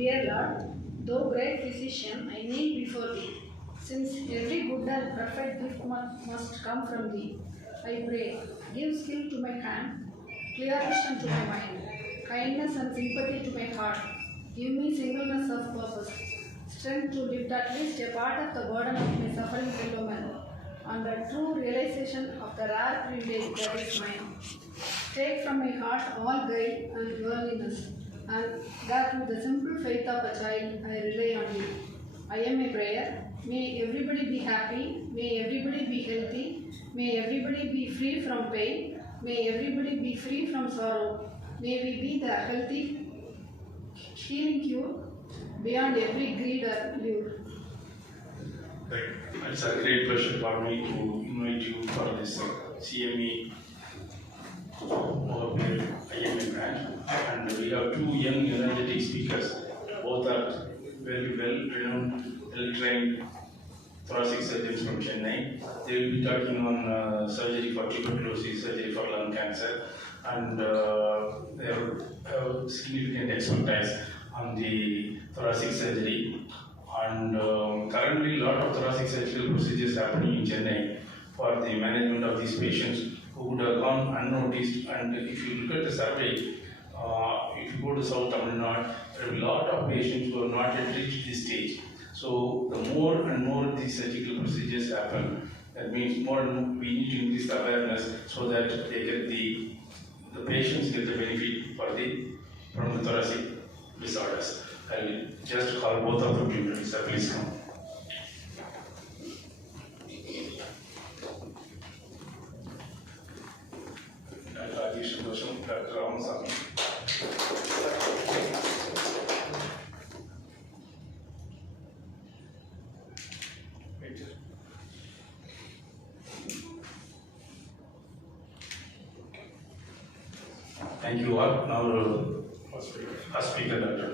Dear Lord, thou great physician, I kneel before thee. Since every good and perfect gift must come from thee, I pray, give skill to my hand, clear vision to my mind, kindness and sympathy to my heart. Give me singleness of purpose, strength to lift at least a part of the burden of my suffering fellow man, and the true realization of the rare privilege that is mine. Take from my heart all guile and worldliness, and that with the simple faith of a child I rely on you. I am a prayer. May everybody be happy. May everybody be healthy. May everybody be free from pain. May everybody be free from sorrow. May we be the healthy, healing cure beyond every greed or lure. Right. It's a great pleasure for me to invite you for this CME Mogappair IMA branch. And we have two young energetic speakers. Both are very well-renowned, well-trained thoracic surgeons from Chennai. They will be talking on surgery for tuberculosis, surgery for lung cancer, and they have significant expertise on the thoracic surgery. And currently, a lot of thoracic surgical procedures happening in Chennai for the management of these patients who would have gone unnoticed. And if you look at the survey, if you go to South Tamil Nadu, there are a lot of patients who have not yet reached this stage. So the more and more these surgical procedures happen, that means more and more we need to increase the awareness so that they get the patients get the benefit from the thoracic disorders. I will just call both of them to you, sir. Please come. Rajiv, Santosh, Dr. Ramasamy. Thank you all. Now, first speaker, Doctor.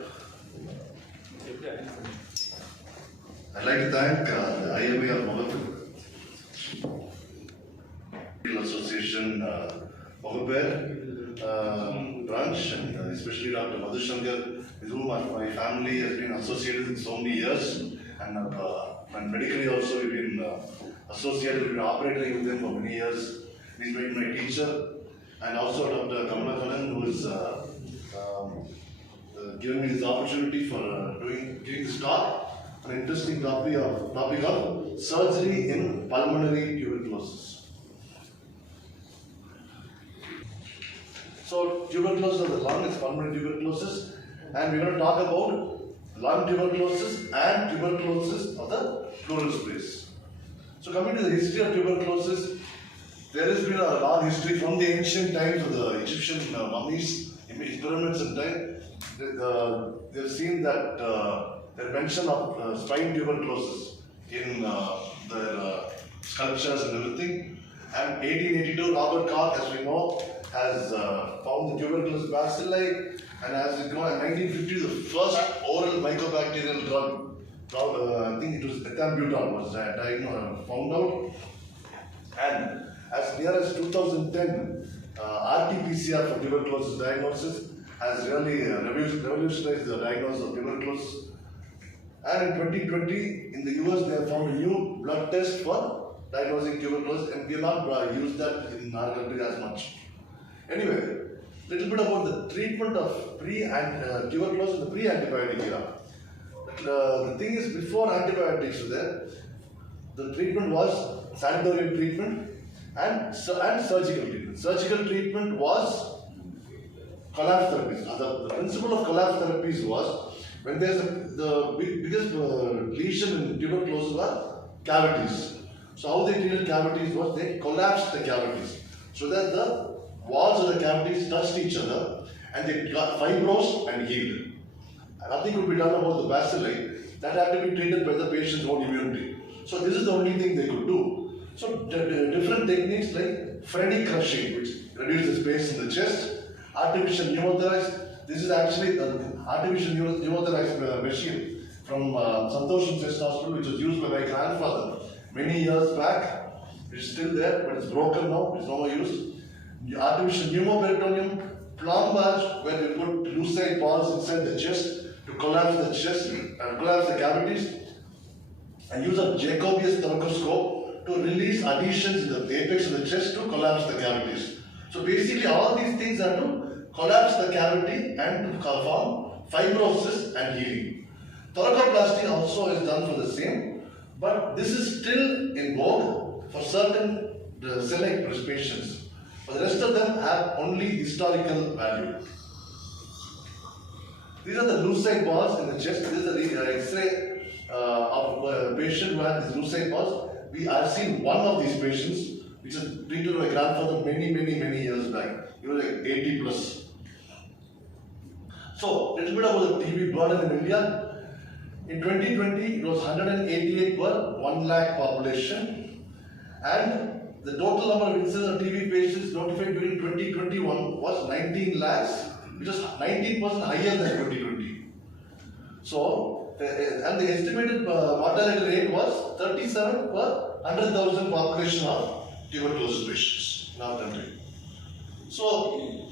I'd like to thank the IMA of Mogappair Association Mogappair branch, and especially Dr. Madhushankar, with whom my family has been associated with so many years, and medically also we've been associated, we've been operating with them for many years. He's been my teacher, and also Dr. Kamala, who is giving me this opportunity for giving this talk. An interesting topic of surgery in pulmonary tuberculosis. So tuberculosis of the lung is pulmonary tuberculosis, and we're going to talk about lung tuberculosis and tuberculosis of the pleural space. So coming to the history of tuberculosis, there has been a long history from the ancient times of the Egyptian mummies, pyramids and time. They've seen that their mention of spine tuberculosis in their sculptures and everything. And 1882, Robert Koch, as we know, has found the tuberculosis bacilli, and as it grown in 1950, the first oral mycobacterial drug, I think it was ethambutol, was found out. And as near as 2010, RT-PCR for tuberculosis diagnosis has really revolutionized the diagnosis of tuberculosis. And in 2020, in the US, they have found a new blood test for diagnosing tuberculosis, and we have not used that in our country as much. Anyway, little bit about the treatment of tuberculosis in the pre-antibiotic era. The thing is, before antibiotics were there, the treatment was sanatorium treatment and surgical treatment. Surgical treatment was collapse therapies. The principle of collapse therapies was when there's the biggest lesion in tuberculosis were cavities. So how they treated cavities was they collapsed the cavities so that the walls of the cavities touched each other and they got fibrous and healed. And nothing could be done about the bacilli. That had to be treated by the patient's own immunity. So this is the only thing they could do. So different techniques like Freddy crushing, which reduces space in the chest, artificial pneumothorax. This is actually an artificial pneumothorax machine from Santosh Chest Hospital, which was used by my grandfather many years back. It's still there, but it's broken now. It's no more used. The artificial pneumoperitoneum, plombage, where we put lucite balls inside the chest to collapse the chest and collapse the cavities, and use a Jacobius thoracoscope to release adhesions in the apex of the chest to collapse the cavities. So basically all these things are to collapse the cavity and to form fibrosis and healing. Thoracoplasty also is done for the same, but this is still in vogue for certain select patients. But the rest of them have only historical value. These are the lucite balls in the chest. This is the X-ray of a patient who had these lucite balls. I've seen one of these patients, which is treated by my grandfather many years back. He was like 80 plus. So, little bit about the TB burden in India. In 2020, it was 188 per 1 lakh population, and the total number of incidents of TB patients notified during 2021 was 19 lakhs, which is 19% higher than 2020. So, and the estimated mortality rate was 37 per 100,000 population of tuberculosis patients in our country. So,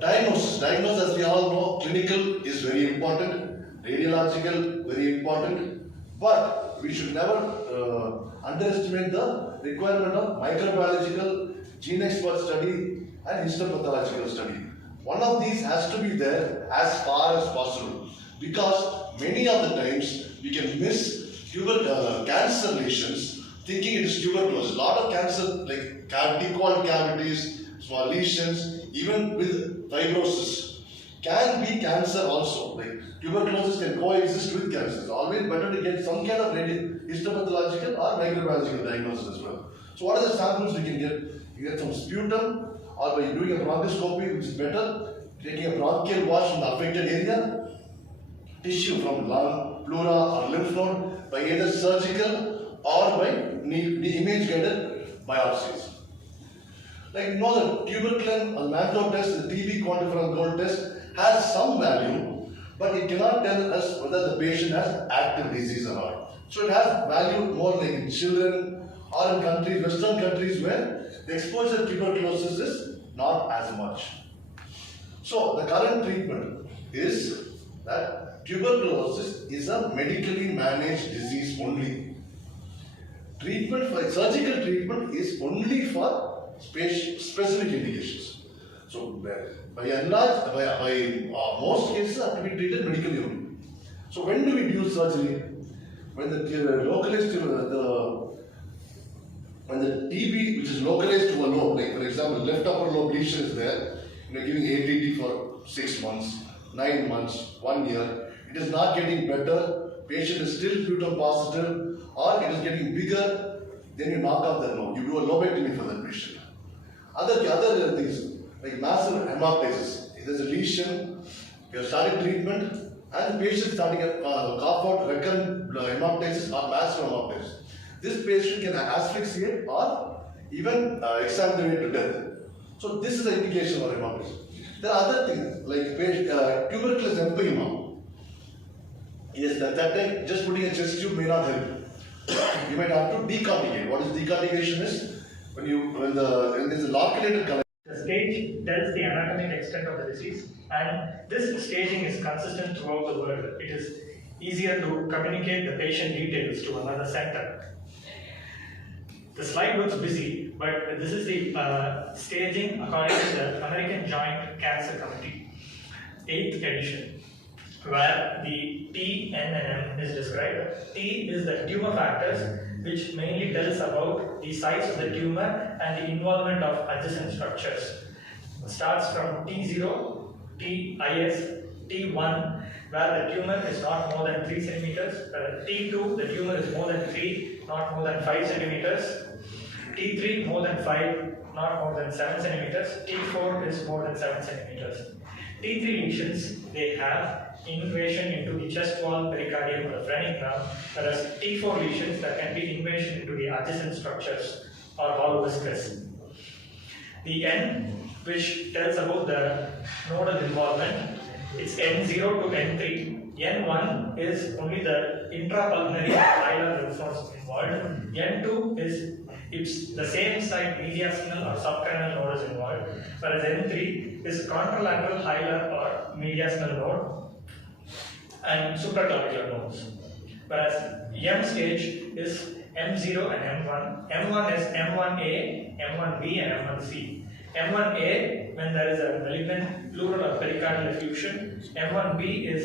diagnosis, as we all know, clinical is very important, radiological very important, but we should never underestimate the requirement of microbiological, gene expert study and histopathological study. One of these has to be there as far as possible, because many of the times we can miss cancer lesions thinking it is tuberculosis. A lot of cancer like deep-walled cavities, small lesions, even with fibrosis can be cancer also. Like tuberculosis can coexist with cancer. It's always better to get some kind of histopathological or microbiological diagnosis as well. So what are the samples we can get? You get some sputum, or by doing a bronchoscopy, which is better, taking a bronchial wash from the affected area, tissue from lung, pleura or lymph node by either surgical or by image guided biopsies. Like you know, the tuberculin or manto test, the TB quantiferon gold test has some value, but it cannot tell us whether the patient has active disease or not. So it has value more like in children or in countries, Western countries, where the exposure to tuberculosis is not as much. So the current treatment is that tuberculosis is a medically managed disease only. Treatment for surgical treatment is only for specific indications. So by and large, by most cases have to be treated medically only. So when do we do surgery? When the when the TB, which is localized to a lobe, like for example, left upper lobe lesion is there, you are giving ATT for 6 months, 9 months, 1 year. It is not getting better. Patient is still sputum positive, or it is getting bigger. Then you knock off the lobe. You do a lobectomy for that patient. Other things like massive hemoptysis. If there's a lesion, you have started treatment, and the patient starting a cough out, recurrent hemoptysis or massive hemoptysis. This patient can asphyxiate or even exsanguinate to death. So this is an indication for hemoptysis. There are other things like tuberculous empyema. Yes, that time just putting a chest tube may not help. You might have to decorticate. What is decortication is when there is a loculated collection. The stage tells the anatomic extent of the disease, and this staging is consistent throughout the world. It is easier to communicate the patient details to another center. The slide looks busy, but this is the staging according to the American Joint Cancer Committee, 8th edition, where the T, N and M is described. T is the tumor factors, which mainly tells about the size of the tumor and the involvement of adjacent structures. It starts from T0, TIS, T1, where the tumor is not more than 3 centimeters. T2, the tumor is more than 3, not more than 5 centimeters. T3, more than 5, not more than 7 centimeters. T4 is more than 7 centimeters. T3 lesions, they have invasion into the chest wall, pericardium, or the phrenic nerve, whereas T4 lesions, that can be invasion into the adjacent structures or hollow viscous. The N, which tells about the nodal involvement, it's N0 to N3. N1 is only the intrapulmonary hilar lymph nodes involved. N2 is it's the same side mediastinal or subcranial node is involved, whereas N3 is contralateral hilar or mediastinal node. and supraclavicular nodes. Whereas M stage is M0 and M1. M1 is M1A, M1B, and M1C. M1A, when there is a malignant pleural or pericardial effusion. M1B is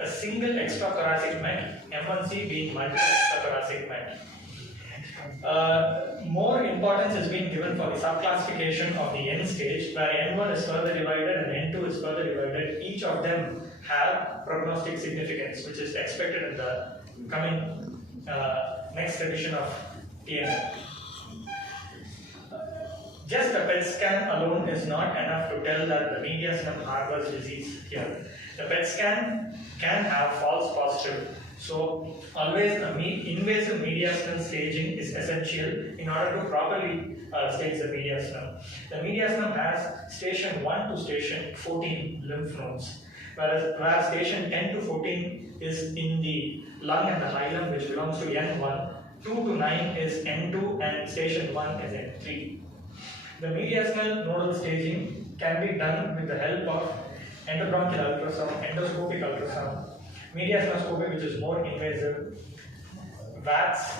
a single extrathoracic met. M1C being multiple extrathoracic met. More importance is being given for the subclassification of the N stage, where N1 is further divided and N2 is further divided. Each of them have prognostic significance, which is expected in the coming next edition of TNL. Just a PET scan alone is not enough to tell that the mediastinum harbors disease here. The PET scan can have false positive. So, always invasive mediastinal staging is essential in order to properly stage the mediastinum. The mediastinum has station 1 to station 14 lymph nodes, whereas station 10 to 14 is in the lung and the hilum, which belongs to N1. 2 to 9 is N2 and station 1 is N3. The mediastinal nodal staging can be done with the help of endobronchial ultrasound, endoscopic ultrasound, mediastinoscopy, which is more invasive, VATS,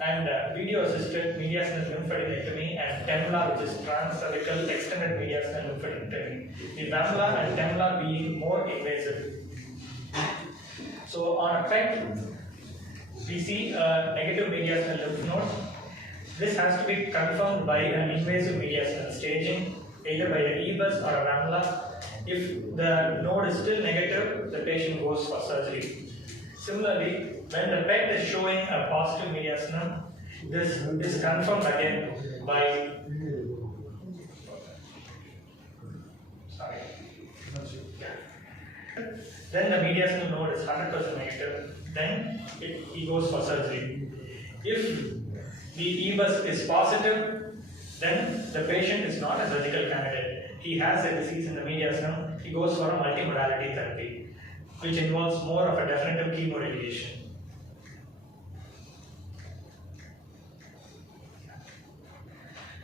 and video-assisted mediastinal lymphadenectomy, and TEMLA, which is transcervical extended mediastinal lymphadenectomy. The VAMLA and TEMLA being more invasive. So on a PET, we see a negative mediastinal lymph node. This has to be confirmed by an invasive mediastinal staging, either by an EBUS or a VAMLA. If the node is still negative, the patient goes for surgery. Similarly, when the PET is showing a positive mediastinum, this is confirmed again by then the mediastinal node is 100% negative, then he goes for surgery. If the EBUS is positive, then the patient is not a surgical candidate. He has a disease in the mediastinum, he goes for a multimodality therapy, which involves more of a definitive chemoradiation.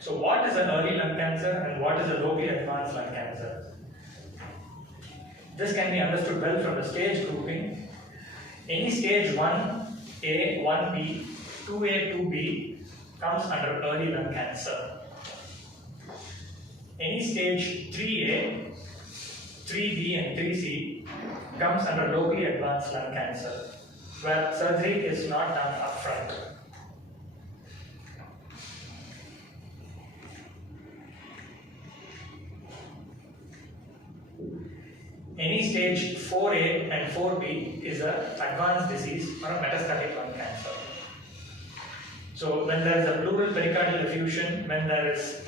So what is an early lung cancer and what is a locally advanced lung cancer? This can be understood well from the stage grouping. Any stage 1A, 1B, 2A, 2B comes under early lung cancer. Any stage 3A, 3B and 3C comes under locally advanced lung cancer, where surgery is not done upfront. Any stage 4A and 4B is an advanced disease or a metastatic lung cancer. So when there is a pleural pericardial effusion, when there is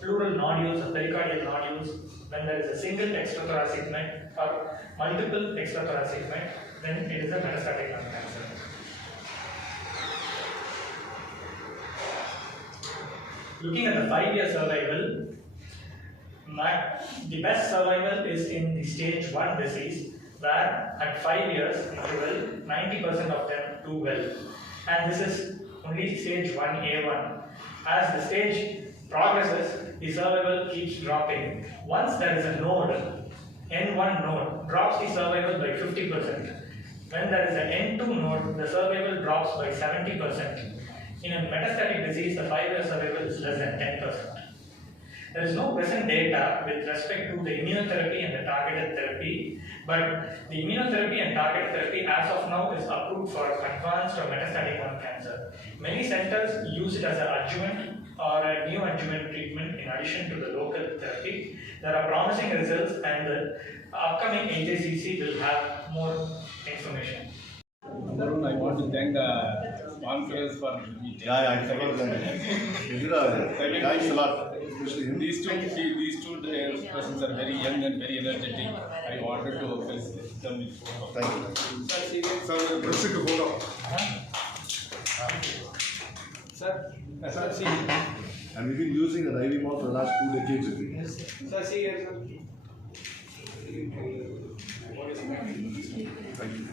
pleural nodules or pericardial nodules, when there is a single extrathoracic met or multiple extrathoracic met, then it is a metastatic lung cancer. Looking at the 5-year survival, the best survival is in the stage 1 disease, where at 5 years interval, 90% of them do well. And this is only stage 1A1. As the stage progresses, the survival keeps dropping. Once there is a node, N1 node drops the survival by 50%. When there is an N2 node, the survival drops by 70%. In a metastatic disease, the 5-year survival is less than 10%. There is no present data with respect to the immunotherapy and the targeted therapy, but the immunotherapy and targeted therapy as of now is approved for advanced or metastatic lung cancer. Many centers use it as an adjuvant or a neoadjuvant treatment in addition to the local therapy. There are promising results, and the upcoming AJCC will have more information. Varun, I want to thank the sponsors for meeting. I forgot that. Thanks a lot. These two persons are very young and very energetic. I wanted to felicitate them with photo. Thank you. Sir, press it to photo. Sir, see. And we've been using the IV mouth for the last 2 decades, I think. Yes. Sir, see here, sir. Thank you.